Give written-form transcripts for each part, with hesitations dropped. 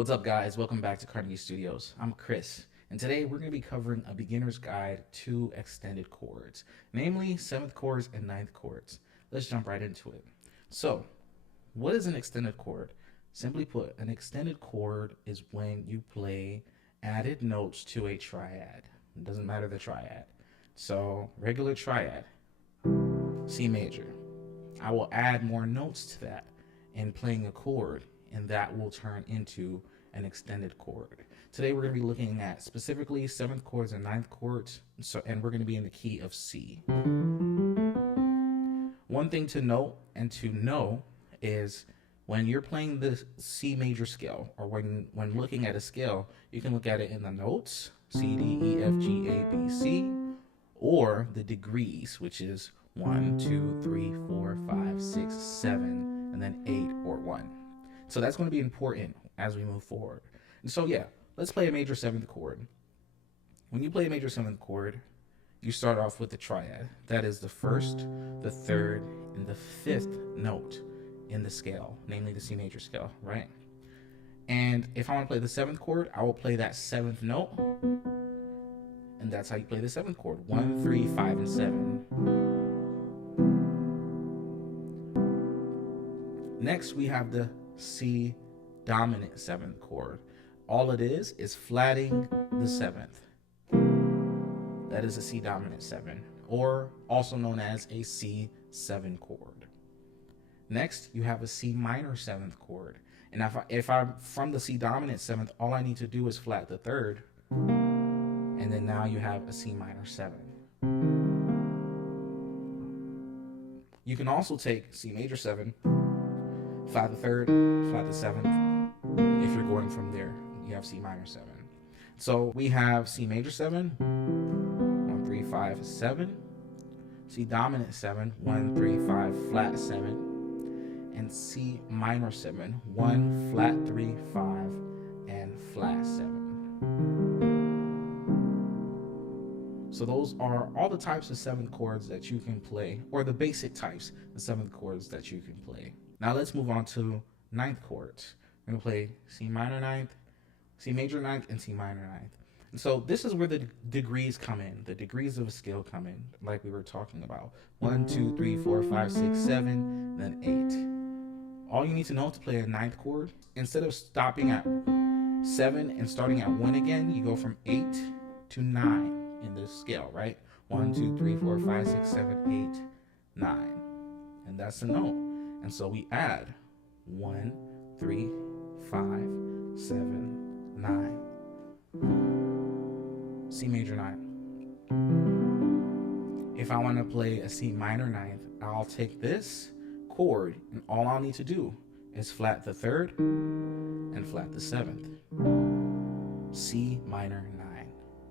What's up, guys? Welcome back to Carnegie Studios. I'm Chris, and today we're going to be covering a beginner's guide to extended chords, namely 7th chords and 9th chords. Let's jump right into it. So, what is an extended chord? Simply put, an extended chord is when you play added notes to a triad. It doesn't matter the triad. So, regular triad, C major. I will add more notes to that in playing a chord, and that will turn into an extended chord. Today we're going to be looking at specifically 7th chords and 9th chords, and we're going to be in the key of C. One thing to note and to know is when you're playing the C major scale, or when looking at a scale, you can look at it in the notes, C, D, E, F, G, A, B, C, or the degrees, which is 1, 2, 3, 4, 5, 6, 7, and then 8 or 1. So that's going to be important as we move forward. And so yeah, let's play a major 7th chord. When you play a major 7th chord, you start off with the triad. That is the first, the third, and the 5th note in the scale, namely the C major scale, right? And if I want to play the 7th chord, I will play that 7th note, and that's how you play the 7th chord. 1, 3, 5, and 7. Next, we have the C dominant 7th chord. All it is flatting the 7th. That is a C dominant 7, or also known as a C7 chord. Next, you have a C minor 7th chord. And if I'm from the C dominant 7th, all I need to do is flat the 3rd, and then now you have a C minor 7. You can also take C major 7, flat the 3rd, flat the 7th. If you're going from there, you have C minor 7. So we have C major 7, 1, 3, 5, 7. C dominant 7, 1, 3, 5, flat 7. And C minor 7, 1, flat 3, 5, and flat 7. So those are all the types of 7th chords that you can play, or the basic types of 7th chords that you can play. Now let's move on to 9th chords. We're going to play C minor 9th, C major 9th, and C minor 9th. And so this is where the degrees come in. The degrees of a scale come in, like we were talking about. 1, 2, 3, 4, 5, 6, 7, then 8. All you need to know to play a 9th chord, instead of stopping at 7 and starting at 1 again, you go from 8 to 9 in this scale, right? 1, 2, 3, 4, 5, 6, 7, 8, 9. And that's a note. And so we add 1, 3, 5, 7, 9. C major 9. If I want to play a C minor 9th, I'll take this chord, and all I'll need to do is flat the 3rd and flat the 7th. C minor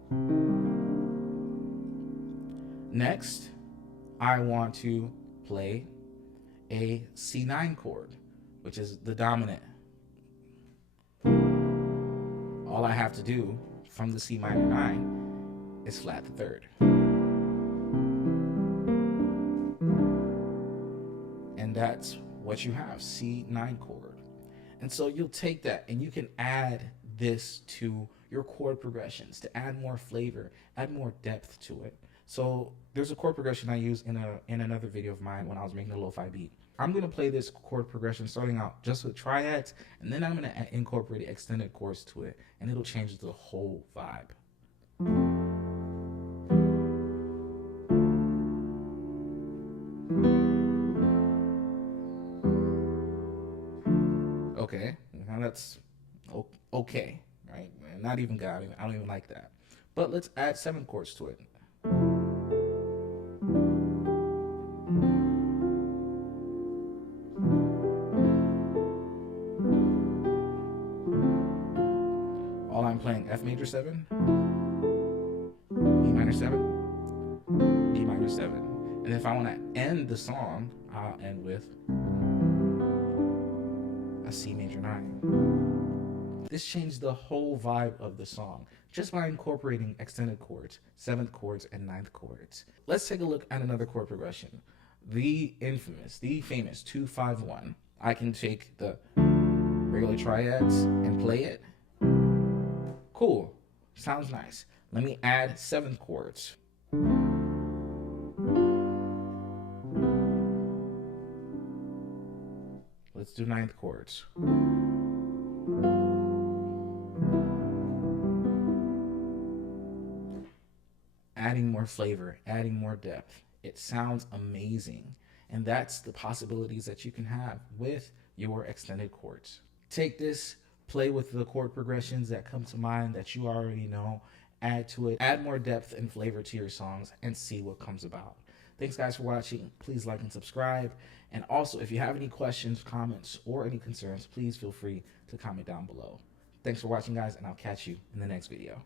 9. Next, I want to play a C9 chord, which is the dominant. All I have to do from the C minor 9 is flat the 3rd. And that's what you have, C9 chord. And so you'll take that and you can add this to your chord progressions to add more flavor, add more depth to it. So there's a chord progression I used in another video of mine when I was making a lo-fi beat. I'm going to play this chord progression starting out just with triads, and then I'm going to incorporate extended chords to it, and it'll change the whole vibe. Okay, now that's okay, right? Not even God, I don't even like that. But let's add 7 chords to it. All I'm playing F major 7, E minor 7, D minor 7. And if I want to end the song, I'll end with a C major 9. This changed the whole vibe of the song just by incorporating extended chords, 7th chords, and 9th chords. Let's take a look at another chord progression. The famous 2-5-1. I can take the regular triads and play it. Cool. Sounds nice. Let me add 7th chords. Let's do 9th chords. Adding more flavor, adding more depth. It sounds amazing. And that's the possibilities that you can have with your extended chords. Take this, play with the chord progressions that come to mind that you already know, add to it, add more depth and flavor to your songs, and see what comes about. Thanks guys for watching. Please like and subscribe. And also, if you have any questions, comments, or any concerns, please feel free to comment down below. Thanks for watching guys, and I'll catch you in the next video.